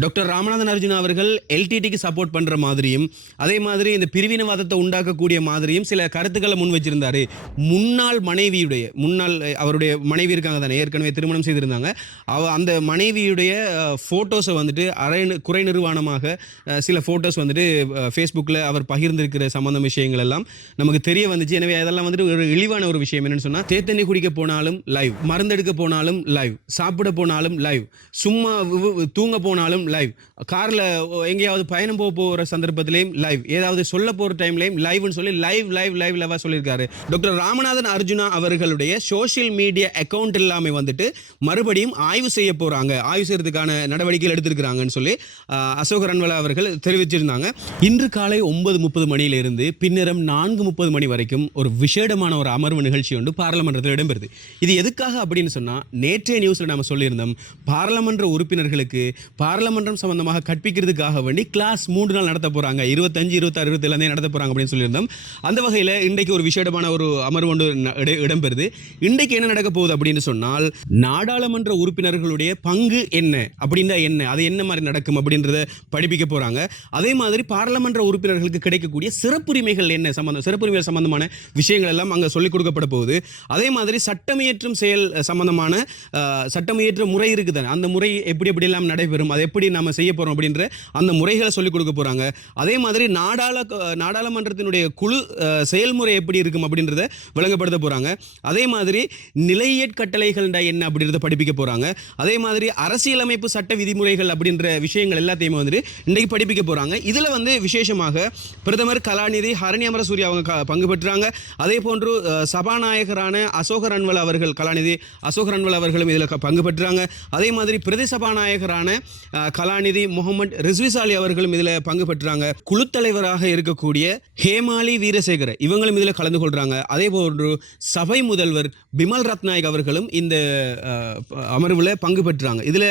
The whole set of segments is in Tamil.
டாக்டர் ராமநாதன் அர்ஜுனா அவர்கள் எல்டிடிக்கு சப்போர்ட் பண்ணுற மாதிரியும் அதே மாதிரி இந்த பிரிவினவாதத்தை உண்டாக்கக்கூடிய மாதிரியும் சில கருத்துக்களை முன் வச்சிருந்தார். முன்னாள் மனைவியுடைய முன்னாள் அவருடைய மனைவி இருக்காங்க தானே ஏற்கனவே திருமணம் செய்திருந்தாங்க. அவ அந்த மனைவியுடைய ஃபோட்டோஸை வந்துட்டு அரை குறை நிர்வாணமாக சில ஃபோட்டோஸ் வந்துட்டு ஃபேஸ்புக்கில் அவர் பகிர்ந்திருக்கிற சம்மந்த விஷயங்கள் எல்லாம் நமக்கு தெரிய வந்துச்சு. எனவே அதெல்லாம் வந்துட்டு ஒரு இழிவான ஒரு விஷயம் என்னென்னு சொன்னால் தேத்தண்ணி குடிக்க போனாலும் லைவ் மருந்தெடுக்க போனாலும் லைவ் சாப்பிட போனாலும் லைவ் சும்மா தூங்க போனாலும் லைவ் காரில் எங்கேயாவது பயணம் போக போகிற சந்தர்ப்பத்திலையும் லைவ் ஏதாவது சொல்ல போகிற டைம்லையும் லைவ்னு சொல்லி லைவ் லைவ் லைவ் லைவாக சொல்லியிருக்காரு. டாக்டர் ராமநாதன் அர்ஜுனா அவர்களுடைய சோஷியல் மீடியா அக்கவுண்ட் எல்லாமே வந்துட்டு மறுபடியும் ஆய்வு செய்ய போகிறாங்க ஆய்வு செய்யறதுக்கான நடவடிக்கைகள் எடுத்திருக்கிறாங்கன்னு சொல்லி ஆஹ், அசோக் ரன்வலா அவர்கள் தெரிவிச்சிருந்தாங்க. இன்று காலை ஒன்பது முப்பது மணியிலிருந்து பின்னரம் நான்கு முப்பது மணி வரைக்கும் ஒரு விசேடமான ஒரு அமர்வு நிகழ்ச்சி ஒன்று பாராளுமன்றத்தில் இடம்பெறுது. இது எதுக்காக அப்படின்னு சொன்னால் நேற்றைய நியூஸில் நம்ம சொல்லியிருந்தோம். பாராளுமன்ற உறுப்பினர்களுக்கு பாராளுமன்றம் சம்பந்தமாக கற்பிக்கிறதுக்காக வேண்டி கிளாஸ் மூன்று நாள் நடத்த போகிறாங்க இருபத்தஞ்சு இருபத்தாறு இருபத்தேழு நடத்த போகிறாங்க அப்படின்னு சொல்லியிருந்தோம். அந்த வகையில் இன்றைக்கு ஒரு விசேடமான ஒரு அமர்வு ஒன்று இடம்பெறுது. இன்றைக்கு என்ன நடக்க போகுது அப்படின்னு சொன்னால் நாடாளுமன்ற உறுப்பினர்களுடைய பங்கு என்ன? அப்படின்னா என்ன? அது என்ன மாதிரி நடக்கும் அப்படின்றத படிப்பிக்க போகிறாங்க அதே மாதிரி பாராளுமன்ற உறுப்பினர்களுக்கு கிடைக்கக்கூடிய சிறப்புரிமைகள் என்ன? சம்பந்தம் சிறப்புரிமைகள் சம்பந்தமான விஷயங்கள் எல்லாம் அங்கே சொல்லிக் கொடுக்கப்பட போகுது. அதே மாதிரி சட்டமியற்றும் செயல் சம்பந்தமான அஹ், சட்டமியற்ற முறை இருக்குது அந்த முறை எப்படி எப்படி எல்லாம் நடைபெறும்? அதை எப்படி நம்ம செய்ய போகிறோம் அப்படின்ற அந்த முறைகளை சொல்லிக் கொடுக்க போகிறாங்க அதே மாதிரி நாடாள நாடாளுமன்றத்தினுடைய குழு செயல்முறை எப்படி இருக்கும் அப்படின்றத விளங்கப்படுத்த போகிறாங்க அதே மாதிரி நிலையற்கட்டளைகள் என்ன அப்படின்றத படிப்பிக்க போகிறாங்க அதே மாதிரி அரசியலமைப்பு சட்ட விதிமுறைகள் அப்படின்ற விஷயங்கள் எல்லாத்தையுமே வந்துட்டு இன்றைக்கு படிப்பிக்க போகிறாங்க இதில் வந்து விசேஷமாக பிரதமர் கலாநிதி ஹரணி அமரசூரி அவங்க பங்கு பெற்றாங்க. அதே போன்று சபாநாயகரான அசோக ரன்வல் அவர்கள் கலாநிதி அசோக ரன்வல் அவர்களும் இதில் பங்கு பெற்றாங்க. அதே மாதிரி பிரதி சபாநாயகரான கலாநிதி முகமது ரிஸ்விசாலி அவர்களும் இதில் பங்கு பெற்றாங்க. குழு தலைவராக இருக்கக்கூடிய ஹேமாலி வீரசேகர இவங்களும் இதில் கலந்து கொள்கிறாங்க அதே போன்று சபை முதல்வர் பிமல் ரத்நாயக் அவர்களும் இந்த அமர்வில் பங்கு பெற்றாங்க. இதில்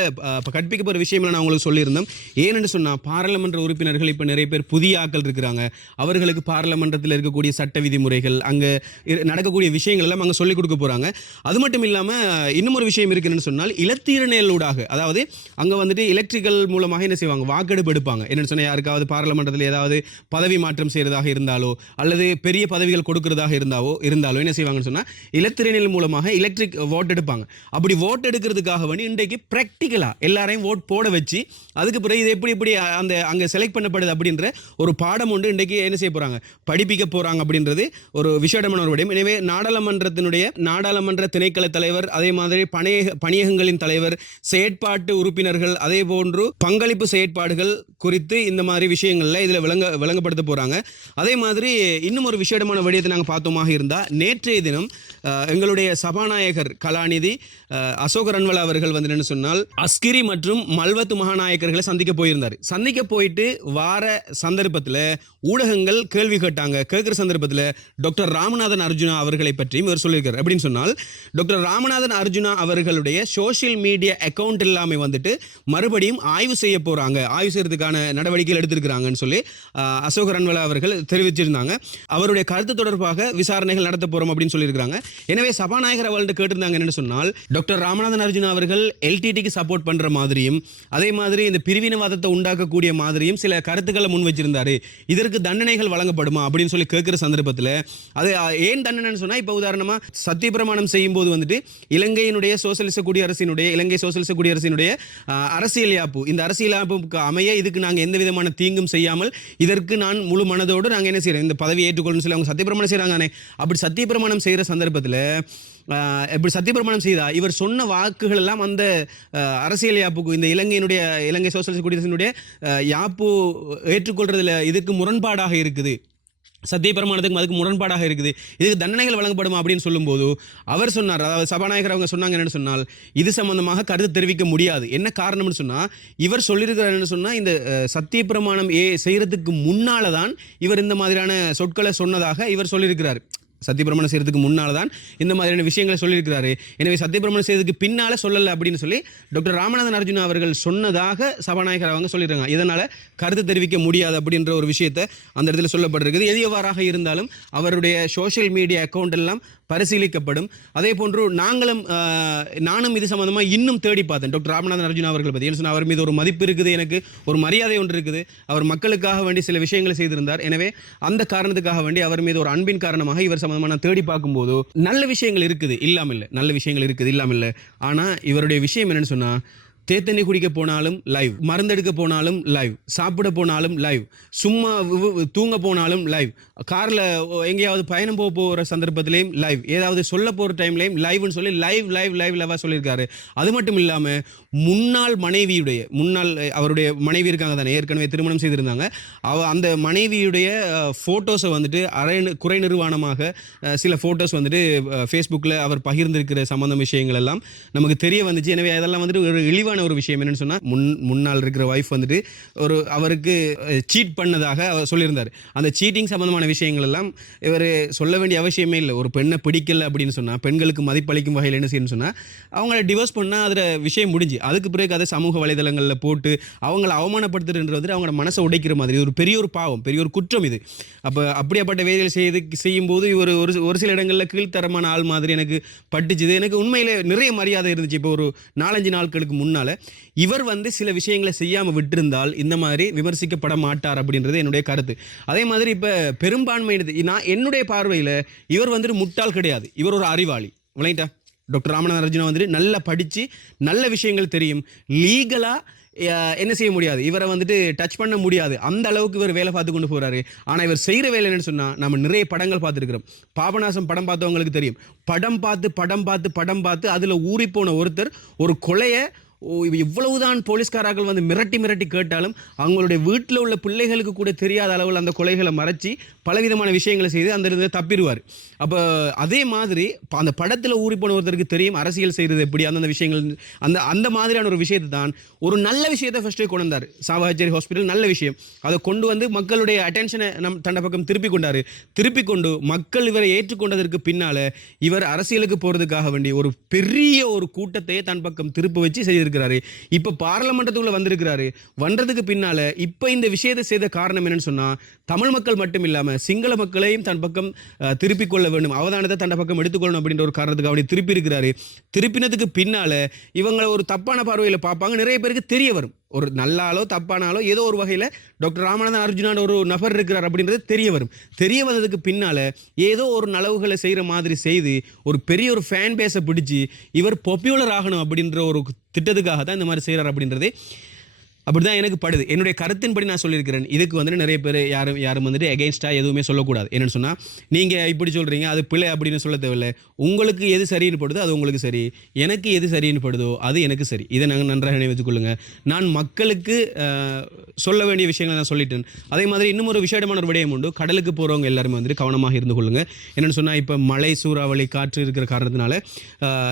கற்பிக்கப்படுற போகிற நான் உங்களுக்கு சொல்லியிருந்தோம் ஏன்னு சொன்னால் பாராளுமன்ற உறுப்பினர்கள் இப்போ நிறைய பேர் புதிய ஆக்கள் இருக்கிறாங்க. அவர்களுக்கு பாராளுமன்றத்தில் இருக்கக்கூடிய சட்ட விதிமுறைகள் அங்கே நடக்கக்கூடிய விஷயங்கள் எல்லாம் அங்கே சொல்லிக் கொடுக்க போகிறாங்க அது மட்டும் இல்லாமல் இன்னும் ஒரு விஷயம் இருக்குன்னு சொன்னால் இலத்தீரணையூடாக அதாவது அங்கே வந்துட்டு எலக்ட்ரிக்கல் மூலமாக என்ன செய்வாங்க? வாக்கெடுப்பு எடுப்பாங்க. என்னென்னு சொன்னால் யாருக்காவது பாராளுமன்றத்தில் ஏதாவது பதவி மாற்றம் செய்கிறதாக இருந்தாலோ அல்லது பெரிய பதவிகள் கொடுக்கறதாக இருந்தாவோ இருந்தாலோ என்ன செய்வாங்கன்னு சொன்னால் இலத்திரனியல் மூலமாக எலக்ட்ரிக் ஓட் எடுப்பாங்க. அப்படி ஓட் எடுக்கிறதுக்காக வேண்டி இன்றைக்கு ப்ராக்டிக்கலாக எல்லாரையும் ஓட் போட வச்சு அதுக்கு பிறகு இது எப்படி எப்படி அந்த அங்கே செலக்ட் பண்ணப்படுது அப்படின்ற ஒரு பாடம் ஒன்று இன்றைக்கு என்ன செய்ய போகிறாங்க படிப்பிக்க போகிறாங்க அப்படின்றது ஒரு விசேடமான ஒரு விடயம் எனவே நாடாளுமன்றத்தினுடைய நாடாளுமன்ற திணைக்கள தலைவர் அதே மாதிரி பணியக பணியகங்களின் தலைவர் செயற்பாட்டு உறுப்பினர்கள் அதே போன்று பங்களிப்பு செயற்பாடுகள் குறித்து இந்த மாதிரி விஷயங்களில் இதில் விளங்க விளங்கப்படுத்த போகிறாங்க அதே மாதிரி இன்னும் ஒரு விசேடமான விடயத்தை நாங்கள் பார்த்தோமாக இருந்தால் நேற்றைய தினம் எங்களுடைய சபாநாயகர் கலாநிதி அசோக ரன்வலா அவர்கள் வந்து என்ன சொன்னால் அஸ்கிரி மற்றும் மல்வத்து மகாநாயக்கர்களை சந்திக்க போயிருந்தார். சந்திக்க போயிட்டு வார சந்தர்ப்பத்தில் ஊடகங்கள் கேள்வி கேட்டாங்க. கேட்குற சந்தர்ப்பத்தில் டாக்டர் ராமநாதன் அர்ஜுனா அவர்களை பற்றியும் இவர் சொல்லியிருக்கார். அப்படின்னு சொன்னால் டாக்டர் ராமநாதன் அர்ஜுனா அவர்களுடைய சோஷியல் மீடியா அக்கவுண்ட் எல்லாமே வந்துட்டு மறுபடியும் ஆய்வு செய்ய போகிறாங்க ஆய்வு செய்யறதுக்கான நடவடிக்கைகள் எடுத்திருக்கிறாங்கன்னு சொல்லி அஹ், அசோக் ரன்வலா அவர்கள் தெரிவிச்சிருந்தாங்க. அவருடைய கருத்து தொடர்பாக விசாரணைகள் நடத்த போகிறோம் அப்படின்னு சொல்லியிருக்காங்க எனவே சபாநாயகர் அவர்கள்ட்ட கேட்டிருந்தாங்க என்னன்னு சொன்னால் டாக்டர் ராமநாதன் அர்ஜுன் அவர்கள் எல்டிடிக்கு சப்போர்ட் பண்ணுற மாதிரியும் அதே மாதிரி இந்த பிரிவினவாதத்தை உண்டாக்கக்கூடிய மாதிரியும் சில கருத்துக்களை முன் வச்சிருந்தாரு. இதற்கு தண்டனைகள் வழங்கப்படுமா அப்படின்னு சொல்லி கேட்குற சந்தர்ப்பத்தில் அது ஏன் தண்டனைன்னு சொன்னால் இப்போ உதாரணமாக சத்தியப்பிரமாணம் செய்யும் போது வந்துட்டு இலங்கையினுடைய சோசியலிச குடியரசினுடைய இலங்கை சோசியலிச குடியரசினுடைய அரசியல் யாப்பு. இந்த அரசியல் யாப்புக்கு அமைய இதுக்கு நாங்கள் எந்த விதமான தீங்கும் செய்யாமல் இதற்கு நான் முழு மனதோடு நாங்கள் என்ன செய்கிறோம் இந்த பதவி ஏற்றுக்கொள்ளணும்னு சொல்லி அவங்க சத்தியப்பிரமாணம் செய்கிறாங்கண்ணே அப்படி சத்தியப்பிரமாணம் செய்கிற சந்தர்ப்பத்தில் இப்படி சத்தியப்பிரமாணம் செய்தா இவர் சொன்ன வாக்குகள் எல்லாம் அந்த அரசியல் யாப்புக்கு இந்த இலங்கையினுடைய இலங்கை சோசியலிஸ்ட் குடியரசினுடைய யாப்பு ஏற்றுக்கொள்றதுல இதுக்கு முரண்பாடாக இருக்குது. சத்தியப்பிரமாணத்துக்கும் அதுக்கு முரண்பாடாக இருக்குது. இதுக்கு தண்டனைகள் வழங்கப்படுமா அப்படின்னு சொல்லும்போது அவர் சொன்னார் அதாவது சபாநாயகர் அவங்க சொன்னாங்க என்னன்னு சொன்னால் இது சம்பந்தமாக கருத்து தெரிவிக்க முடியாது. என்ன காரணம்னு சொன்னால் இவர் சொல்லியிருக்கிறாருன்னு சொன்னால் இந்த அஹ், சத்தியப்பிரமாணம் ஏ செய்கிறதுக்கு முன்னால் தான் இவர் இந்த மாதிரியான சொற்களை சொன்னதாக இவர் சொல்லியிருக்கிறார். சத்தியபிரமணம் செய்யறதுக்கு முன்னால் தான் இந்த மாதிரியான விஷயங்களை சொல்லியிருக்கிறாரு. எனவே சத்தியபிரமணம் செய்யறதுக்கு பின்னால் சொல்லலை அப்படின்னு சொல்லி டாக்டர் ராமநாதன் அர்ஜுனா அவர்கள் சொன்னதாக சபாநாயகர் அவங்க சொல்லியிருக்காங்க. இதனால் கருத்து தெரிவிக்க முடியாது அப்படின்ற ஒரு விஷயத்தை அந்த இடத்துல சொல்லப்பட்டிருக்குது. எது எவ்வாறாக இருந்தாலும் அவருடைய சோஷியல் மீடியா அக்கௌண்ட் எல்லாம் பரிசீலிக்கப்படும். அதே போன்று நாங்களும் நானும் இது சம்பந்தமாக இன்னும் தேடி பார்த்தேன். டாக்டர் ராமநாதன் அர்ஜுனா அவர்கள் பற்றி ஏன்னு சொன்னா அவர் மீது ஒரு மதிப்பு இருக்குது எனக்கு ஒரு மரியாதை ஒன்று இருக்குது. அவர் மக்களுக்காக வேண்டி சில விஷயங்களை செய்திருந்தார். எனவே அந்த காரணத்துக்காக வேண்டி அவர் மீது ஒரு அன்பின் காரணமாக இவர் சம்பந்தமாக நான் தேடி பார்க்கும்போது நல்ல விஷயங்கள் இருக்குது. இல்லாமல் இல்லை நல்ல விஷயங்கள் இருக்குது இல்லாமல் இல்லை ஆனால் இவருடைய விஷயம் என்னென்னு சொன்னா தேத்தண்ணி குடிக்க போனாலும் லைவ் மருந்தெடுக்க போனாலும் லைவ் சாப்பிட போனாலும் லைவ் சும்மா தூங்க போனாலும் லைவ் காரில் எங்கேயாவது பயணம் போக போகிற சந்தர்ப்பத்திலையும் லைவ் ஏதாவது சொல்ல போகிற டைம்லையும் லைவ்னு சொல்லி லைவ் லைவ் லைவ் லைவாக சொல்லியிருக்காரு. அது மட்டும் இல்லாமல் முன்னாள் மனைவியுடைய முன்னாள் அவருடைய மனைவி இருக்காங்க தானே ஏற்கனவே திருமணம் செய்திருந்தாங்க. அவ அந்த மனைவியுடைய ஃபோட்டோஸை வந்துட்டு அரை குறை நிர்வாணமாக சில ஃபோட்டோஸ் வந்துட்டு ஃபேஸ்புக்கில் அவர் பகிர்ந்திருக்கிற சம்மந்த விஷயங்கள் எல்லாம் நமக்கு தெரிய வந்துச்சு. எனவே அதெல்லாம் வந்துட்டு ஒரு இழிவான ஒரு விஷயம் என்னன்னு சொன்னால் முன் முன்னால் இருக்கிற ஒய்ஃப் வந்துட்டு ஒரு அவருக்கு சீட் பண்ணதாக அவர் சொல்லியிருந்தார். அந்த சீட்டிங் சம்மந்தமான விஷயங்கள் எல்லாம் இவர் சொல்ல வேண்டிய அவசியமே இல்லை. ஒரு பெண்ணை பிடிக்கல அப்படின்னு சொன்னால் பெண்களுக்கு மதிப்பளிக்கும் வகையில் என்ன செய்யணும்னு சொன்னால் அவங்கள டிவோர்ஸ் பண்ணால் அதில் விஷயம் முடிஞ்சு அதுக்கு பிறகு அதை சமூக வலைதளங்களில் போட்டு அவங்கள அவமானப்படுத்துறதுன்றது அவங்களோட மனசை உடைக்கிற மாதிரி. ஒரு பெரிய ஒரு பாவம் பெரிய ஒரு குற்றம் இது. அப்போ அப்படியாப்பட்ட வேலைகள் செய்து செய்யும்போது இவர் ஒரு ஒரு சில இடங்களில் கீழ்த்தரமான ஆள் மாதிரி எனக்கு பட்டுச்சுது எனக்கு உண்மையில் நிறைய மரியாதை இருந்துச்சு. இப்போ ஒரு நாலஞ்சு நாட்களுக்கு முன்னால் இவர் வந்து சில விஷயங்களை செய்யாமல் விட்டிருந்தால் இந்த மாதிரி விமர்சிக்கப்பட மாட்டார் அப்படின்றது என்னுடைய கருத்து. அதே மாதிரி இப்போ பெரும்பான்மையினது நான் என்னுடைய பார்வையில் இவர் வந்துட்டு முட்டாள் கிடையாது. இவர் ஒரு அறிவாளி. விளையிட்டா டாக்டர் ராமநாதன் அர்ஜுனா வந்துட்டு நல்லா படித்து நல்ல விஷயங்கள் தெரியும். லீகலாக என்ன செய்ய முடியாது. இவரை வந்துட்டு டச் பண்ண முடியாது. அந்த அளவுக்கு இவர் வேலை பார்த்து கொண்டு போறாரு. ஆனால் இவர் செய்கிற வேலை என்னன்னு சொன்னால் நம்ம நிறைய படங்கள் பார்த்துருக்கிறோம். பாபநாசம் படம் பார்த்தவங்களுக்கு தெரியும். படம் பார்த்து படம் பார்த்து படம் பார்த்து அதில் ஊறி போன ஒருத்தர் ஒரு கொலையை ஓ, இவ இவ்வளவுதான் போலீஸ்காரர்கள் வந்து மிரட்டி மிரட்டி கேட்டாலும் அவங்களுடைய வீட்டில் உள்ள பிள்ளைகளுக்கு கூட தெரியாத அளவில் அந்த கொலைகளை மறைச்சி பலவிதமான விஷயங்களை செய்து அந்த இதை தப்பிடுவார். அப்போ அதே மாதிரி அந்த படத்தில் ஊறி போன ஒருத்தருக்கு தெரியும் அரசியல் செய்கிறது எப்படி அந்தந்த விஷயங்கள் அந்த அந்த மாதிரியான ஒரு விஷயத்தை தான் ஒரு நல்ல விஷயத்தை ஃபஸ்ட்டே கொண்டு வந்தார். சாவகச்சேரி ஹாஸ்பிட்டல் நல்ல விஷயம். அதை கொண்டு வந்து மக்களுடைய அட்டென்ஷனை நம் தண்ட பக்கம் திருப்பி கொண்டார். திருப்பி கொண்டு மக்கள் இவரை ஏற்றுக்கொண்டதற்கு பின்னால் இவர் அரசியலுக்கு போகிறதுக்காக வேண்டி ஒரு பெரிய ஒரு கூட்டத்தையே தன் பக்கம் திருப்பி வச்சு வந்திருக்கிறாரு. இப்போ பாராளுமன்றத்துக்குள்ள வந்திருக்கிறாரு. வந்ததுக்கு பின்னால இப்போ இந்த விஷயத்தை செய்த காரணம் என்னன்னு சொன்னா தமிழ் மக்கள் மட்டும் இல்லாமல் சிங்கள மக்களையும் தன் பக்கம் திருப்பிக் கொள்ள வேண்டும். அவதானத்தை தன் பக்கம் எடுத்துக்கொள்ளணும் அப்படின்ற ஒரு காரணத்துக்கு அப்படி திருப்பி இருக்கிறாரு. திருப்பினதுக்கு பின்னால இவங்களை ஒரு தப்பான பார்வையில் பார்ப்பாங்க. நிறைய பேருக்கு தெரிய வரும். ஒரு நல்லாலோ தப்பானாலோ ஏதோ ஒரு வகையில் டாக்டர் ராமநாதன் அர்ஜுனான ஒரு நபர் இருக்கிறார் அப்படின்றது தெரிய வரும். தெரிய வந்ததுக்கு பின்னால் ஏதோ ஒரு நலவுகளை செய்கிற மாதிரி செய்து ஒரு பெரிய ஒரு ஃபேன் பேஸை பிடிச்சி இவர் பாப்புலர் ஆகணும் அப்படின்ற ஒரு திட்டத்துக்காக தான் இந்த மாதிரி செய்கிறார் அப்படின்றதே அப்படிதான் எனக்கு படுது. என்னுடைய கருத்தின்படி நான் சொல்லியிருக்கிறேன். இதுக்கு வந்துட்டு நிறைய பேர் யாரும் யாரும் வந்துட்டு எகெயின்ஸ்டாக எதுவுமே சொல்லக்கூடாது. என்னன்னு சொன்னால் நீங்கள் இப்படி சொல்கிறீங்க அது பிழை அப்படின்னு சொல்ல தேவையில்ல. உங்களுக்கு எது சரின்னு படுதோ அது உங்களுக்கு சரி. எனக்கு எது சரின்னு படுதோ அது எனக்கு சரி. இதை நாங்கள் நன்றாக நினைவு கொள்ளுங்கள் நான் மக்களுக்கு சொல்ல வேண்டிய விஷயங்களை நான் சொல்லிட்டேன். அதே மாதிரி இன்னும் ஒரு விசேடமான ஒரு விடயம் உண்டு. கடலுக்கு போகிறவங்க எல்லாருமே வந்துட்டு கவனமாக இருந்து கொள்ளுங்கள் என்னென்னு சொன்னால் இப்போ மழை சூறாவளி காற்று இருக்கிற காரணத்தினால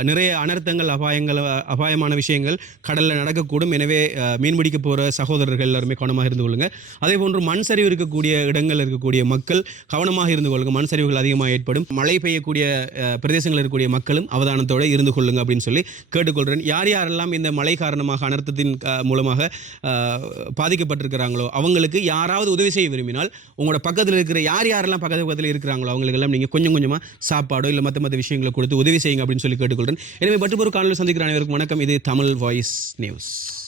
நிறைய அனர்த்தங்கள் அபாயங்கள் அபாயமான விஷயங்கள் கடலில் நடக்கக்கூடும். எனவே மீன்பிடிக்க போகிற சகோதரர்கள் எல்லாருமே கவனமாக இருந்து கொள்ளுங்கள் அதே போன்று மண் சரிவு இருக்கக்கூடிய இடங்கள் இருக்கக்கூடிய மக்கள் கவனமாக இருந்து கொள்ளுங்க. மண் சரிவுகள் அதிகமாக ஏற்படும். மழை பெய்யக்கூடிய பிரதேசங்களில் இருக்கக்கூடிய மக்களும் அவதானத்தோடு இருந்து கொள்ளுங்க அப்படின்னு சொல்லி கேட்டுக்கொள்கிறேன் யார் யாரெல்லாம் இந்த மழை காரணமாக அனர்த்தத்தின் மூலமாக பாதிக்கப்பட்டிருக்கிறாங்களோ அவங்களுக்கு யாராவது உதவி செய்ய விரும்பினால் உங்களோட பக்கத்தில் இருக்கிற யார் யாரெல்லாம் பக்கத்து பக்கத்தில் இருக்கிறாங்களோ அவங்களுக்கெல்லாம் நீங்கள் கொஞ்சம் கொஞ்சமாக சாப்பாடோ இல்லை மற்ற மற்ற விஷயங்களை கொடுத்து உதவி செய்யுங்க அப்படின்னு சொல்லி கேட்டுக்கொள்கிறேன் எனவே பட்டுப்பொரு ஒரு காணொலி சந்திக்கிற அனைவருக்கும் வணக்கம். இது தமிழ் வாய்ஸ் நியூஸ்.